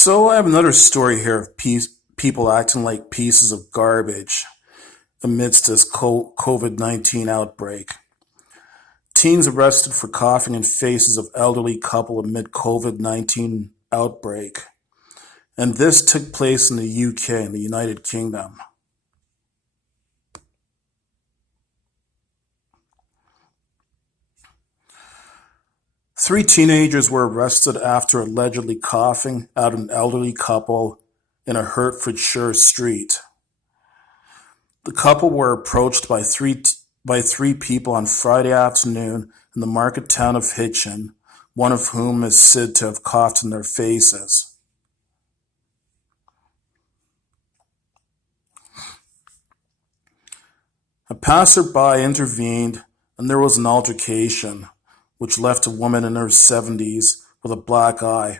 So I have another story here of people acting like pieces of garbage amidst this COVID-19 outbreak. Teens arrested for coughing in faces of elderly couple amid COVID-19 outbreak. And this took place in the UK, in the United Kingdom. Three teenagers were arrested after allegedly coughing at an elderly couple in a Hertfordshire street. The couple were approached by three people on Friday afternoon in the market town of Hitchin, one of whom is said to have coughed in their faces. A passerby intervened, and there was an altercation, which left a woman in her 70s with a black eye,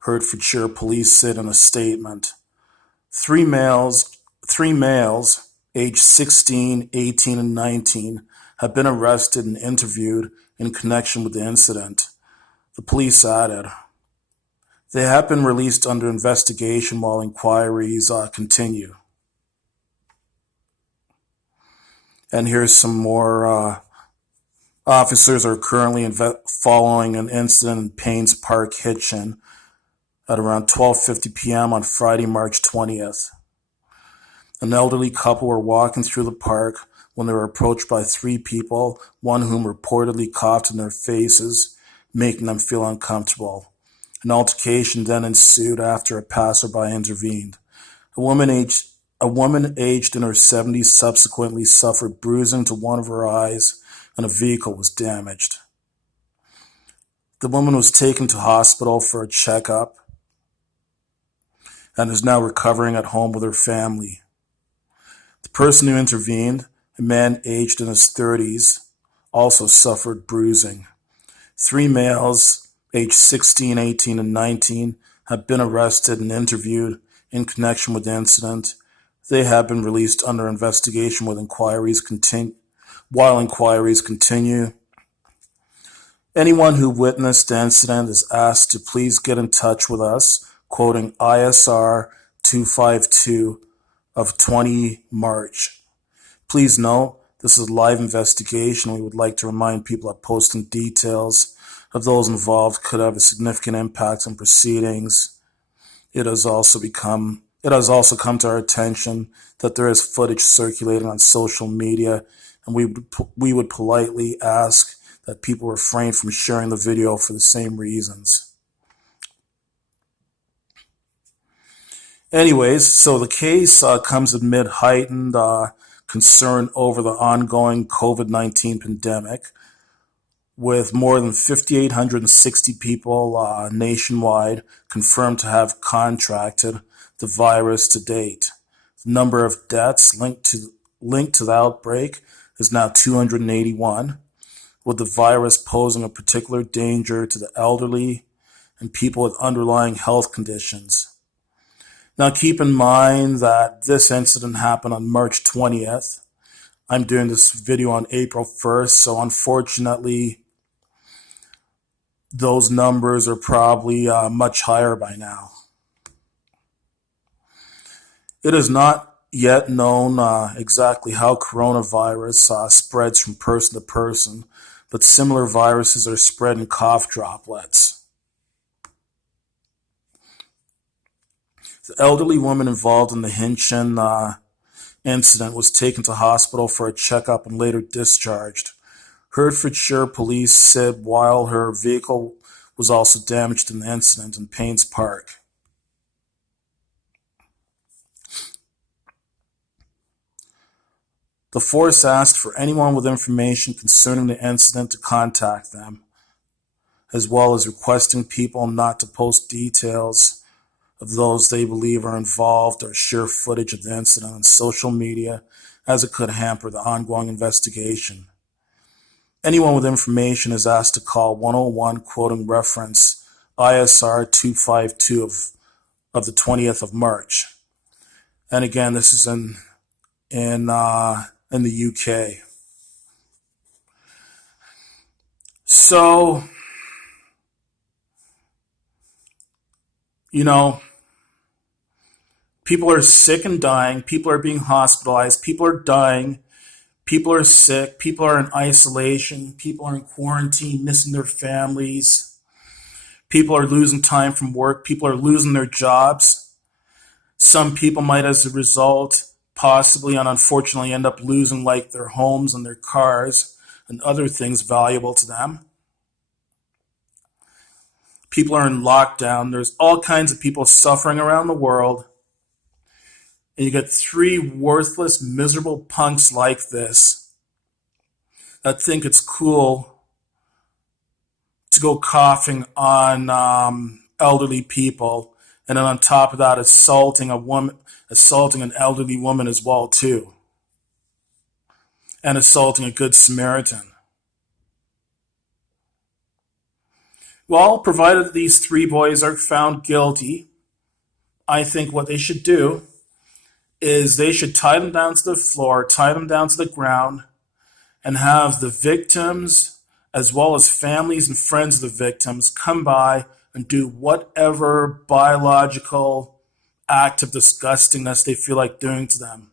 Hertfordshire police said in a statement. Three males, three males, aged 16, 18, and 19, have been arrested and interviewed in connection with the incident, the police added. They have been released under investigation while inquiries continue. And here's some more. Officers are currently following an incident in Paynes Park, Hitchin, at around 12:50 p.m. on Friday, March 20th. An elderly couple were walking through the park when they were approached by three people, one whom reportedly coughed in their faces, making them feel uncomfortable. An altercation then ensued after a passerby intervened. A woman aged a woman aged in her 70s subsequently suffered bruising to one of her eyes, and a vehicle was damaged. The woman was taken to hospital for a checkup and is now recovering at home with her family. The person who intervened, a man aged in his 30s, also suffered bruising. Three males, aged 16, 18, and 19, have been arrested and interviewed in connection with the incident. They have been released under investigation while inquiries continue. Anyone who witnessed the incident is asked to please get in touch with us, quoting ISR 252 of 20 March. Please note, this is a live investigation. We would like to remind people that posting details of those involved could have a significant impact on proceedings. It has also come to our attention that there is footage circulating on social media, and we would politely ask that people refrain from sharing the video for the same reasons. Anyways, so the case comes amid heightened concern over the ongoing COVID-19 pandemic, with more than 5,860 people nationwide confirmed to have contracted the virus to date. The number of deaths linked to the outbreak is now 281, with the virus posing a particular danger to the elderly and people with underlying health conditions. Now keep in mind that this incident happened on March 20th. I'm doing this video on April 1st, so unfortunately those numbers are probably much higher by now. It is not yet known exactly how coronavirus spreads from person to person, but similar viruses are spread in cough droplets. The elderly woman involved in the Hinchin incident was taken to hospital for a checkup and later discharged. Hertfordshire police said while her vehicle was also damaged in the incident in Paynes Park. The force asked for anyone with information concerning the incident to contact them, as well as requesting people not to post details of those they believe are involved or share footage of the incident on social media, as it could hamper the ongoing investigation. Anyone with information is asked to call 101, quoting reference ISR 252 of the 20th of March. And again, this is in the UK. So, People are sick and dying. People are being hospitalized. People are dying. People are sick. People are in isolation. People are in quarantine, missing their families. People are losing time from work. People are losing their jobs. Some people might, as a result, possibly and unfortunately end up losing like their homes and their cars and other things valuable to them. People are in lockdown. There's all kinds of people suffering around the world. And you get three worthless, miserable punks like this that think it's cool to go coughing on elderly people, and then on top of that, assaulting an elderly woman as well too, and assaulting a good Samaritan. Well, provided that these three boys are found guilty, I think what they should do is they should tie them down to the floor, tie them down to the ground, and have the victims, as well as families and friends of the victims, come by and do whatever biological act of disgustingness they feel like doing to them.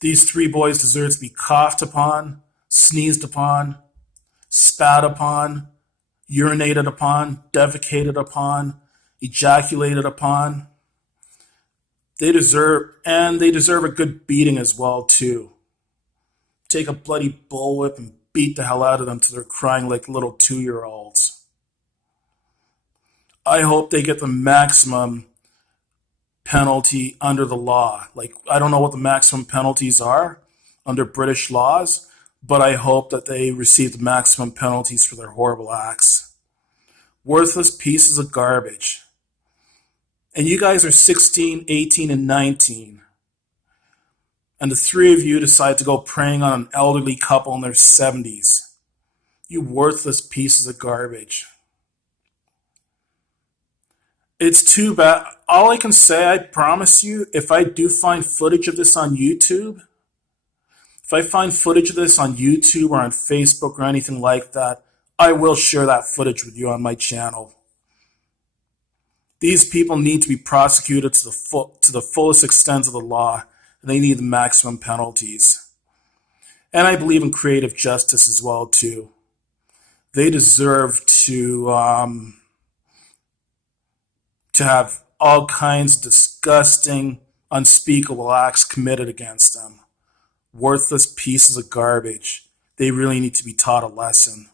These three boys deserve to be coughed upon, sneezed upon, spat upon, urinated upon, defecated upon, ejaculated upon. They deserve a good beating as well too. Take a bloody bullwhip and beat the hell out of them till they're crying like little 2-year-olds. I hope they get the maximum penalty under the law. Like, I don't know what the maximum penalties are under British laws, but I hope that they receive the maximum penalties for their horrible acts. Worthless pieces of garbage. And you guys are 16, 18, and 19. And the three of you decide to go preying on an elderly couple in their 70s. You worthless pieces of garbage. It's too bad. All I can say, I promise you, if I do find footage of this on YouTube, if I find footage of this on YouTube or on Facebook or anything like that, I will share that footage with you on my channel. These people need to be prosecuted to the fullest extent of the law. They need the maximum penalties. And I believe in creative justice as well too. They deserve to have all kinds of disgusting, unspeakable acts committed against them. Worthless pieces of garbage. They really need to be taught a lesson.